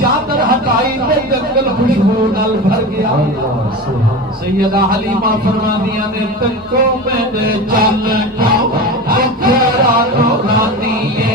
चादर हटाई तो जंगल खुशबू नाल भर गया। सैयदा हलीमा फरमादियां ने तको मैंने चल रानी